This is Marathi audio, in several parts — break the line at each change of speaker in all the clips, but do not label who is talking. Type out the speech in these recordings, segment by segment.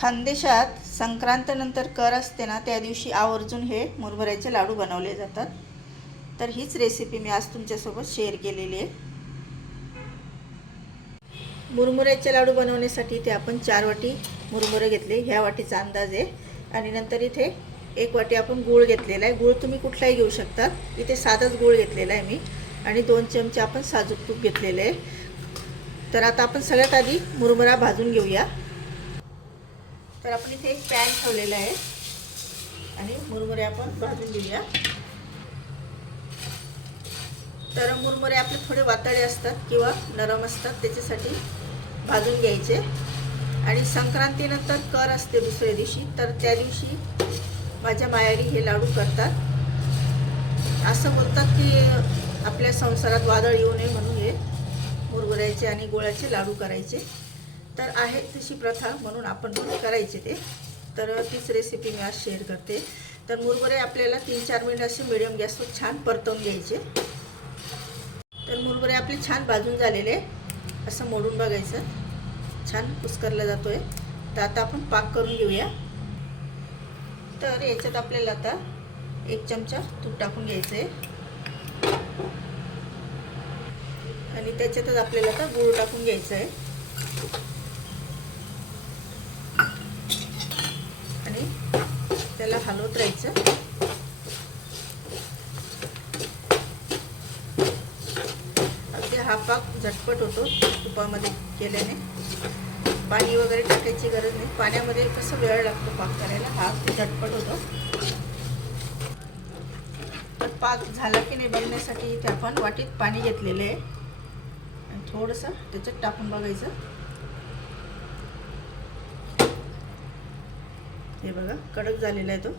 खानदेशात संक्रांतनंतर कर असते ना त्या दिवशी आवर्जून हे मुरमुऱ्याचे लाडू बनवले जातात. तर हीच रेसिपी मी आज तुमच्यासोबत शेअर केलेली आहे. मुरमुऱ्याचे लाडू बनवण्यासाठी ते आपण चार वाटी मुरमुरे घेतले. ह्या वाटीचा अंदाज आहे. आणि नंतर इथे एक वाटी आपण गूळ घेतलेला आहे. गूळ तुम्ही कुठलाही घेऊ शकतात इथे साधाच गूळ घेतलेला आहे मी. आणि दोन चमचे आपण साजूक तूप घेतलेले आहे. तर आता आपण सगळ्यात आधी मुरमुरा भाजून घेऊया. तर आपण इथे एक पॅन ठेवलेला आहे. आणि मुरमुरे आपण भाजून घेऊया. तर मुरमुरे आपले थोडे वातळे असतात किंवा नरम असतात त्याच्यासाठी भाजून घ्यायचे. आणि संक्रांतीनंतर कर असते दुसऱ्या दिवशी तर त्या दिवशी माझ्या मायारी हे लाडू करतात. असं बोलतात की आपल्या संसारात वादळ येऊ नये म्हणून हे मुरमुऱ्याचे आणि गोळ्याचे लाडू करायचे. तर आहे तशी प्रथा म्हणून आपण पण करायचे ते. तर तीच रेसिपी मी आज शेअर करते. तर मुरमुरे आपल्याला तीन चार मिनिट असे मिडियम गॅसवर छान परतवून घ्यायचे. तर मुरमुरे आपले छान भाजून झालेले असं मोडून बघायचं. छान कुस्करला जातोय. तर आता आपण पाक करून घेऊया. तर याच्यात आपल्याला आता एक चमचा तूप टाकून घ्यायचं आहे आणि त्याच्यातच आपल्याला आता गूळ टाकून घ्यायचं आहे आणि त्याला हलवत राहायचं अगदी हा पाक झटपट होतो तुपामध्ये केल्याने. पाणी वगैरे टाकायची गरज नाही. पाण्यामध्ये कसं वेळ लागतो पाक करायला? हा झटपट होतो. तर पाक झाला की नाही बघण्यासाठी इथे आपण वाटीत पाणी घेतलेलं आहे. आणि थोडंसं त्याच्यात टाकून बघायचं. हे बघा कडक झालेला आहे तो.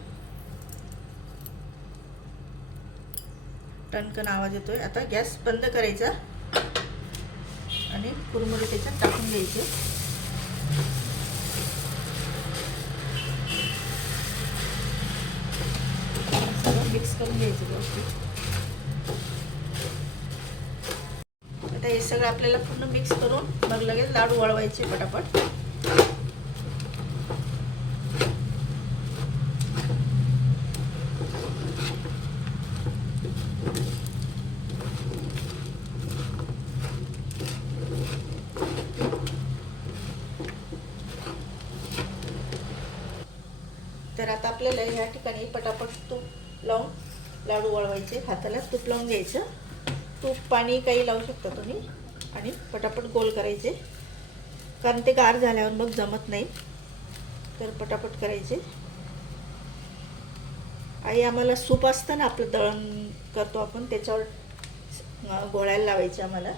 टणकन आवाज येतोय. आता गॅस बंद करायचा आणि कुरमुरे त्याच्यात टाकून घ्यायचे. सगळं मिक्स करून घ्यायचं व्यवस्थित. आता हे सगळं आपल्याला पूर्ण मिक्स करून मग लगेच लाडू वळवायचे पटापट तर आता आपल्याला ह्या ठिकाणी पटापट तूप लावून लाडू वळवायचे. हाताला तूप लावून घ्यायचं. तूप पाणी काही लावू शकता तुम्ही. आणि पटापट गोल करायचे. कारण ते गार झाल्यावर मग जमत नाही. तर पटापट करायचे. आई आम्हाला सूप असतं ना आपलं दळण करतो आपण. त्याच्यावर गोळायला गोळ्याला लावायचे आम्हाला.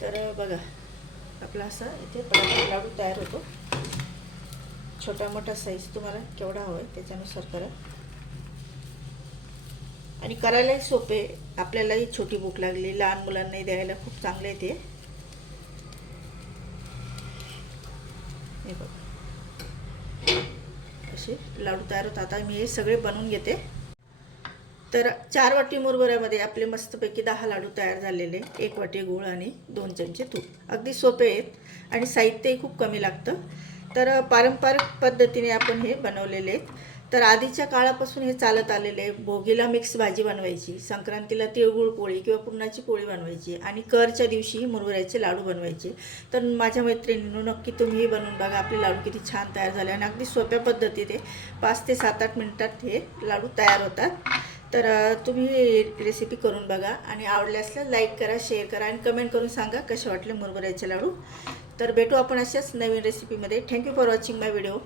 तर बघा आपला असा इथे पटापट लाडू तयार होतो. छोटा मोठा साईज तुम्हाला केवढा हवा आहे त्याच्यानुसार करा. आणि करायलाही सोपे आपल्यालाही छोटी भूक लागली. लहान मुलांनाही द्यायला खूप चांगले आहे ते. हे बघा. असे लाडू तयार होतात. आता मी हे सगळे बनवून घेते. तर चार वाटी मुरबऱ्यामध्ये आपले मस्तपैकी दहा लाडू तयार झालेले एक वाटी गूळ आणि दोन चमचे तूप. अगदी सोपे आहेत. आणि साहित्यही खूप कमी लागतं. तर पारंपरिक पद्धतीने आपण हे बनवलेले आहेत. तर आधीच्या काळापासून हे चालत आलेले आहे. भोगीला मिक्स भाजी बनवायची संक्रांतीला तिळगुळ पोळी किंवा पुरणाची पोळी बनवायची आणि करच्या दिवशी मुरमुऱ्याचे लाडू बनवायचे. तर माझ्या मैत्रिणींनो नक्की तुम्हीही बनवून बघा. आपले लाडू किती छान तयार झाले आणि अगदी सोप्या पद्धतीने पाच ते सात आठ मिनटात हे लाडू तयार होतात. तर तुम्ही रेसिपी करून बघा आणि आवडले असल्यास लाईक करा शेअर करा आणि कमेंट करून सांगा कसे वाटले मुरमुऱ्याचे लाडू. तर भेटू आपण अशाच नवीन रेसिपीमध्ये thank you for watching my video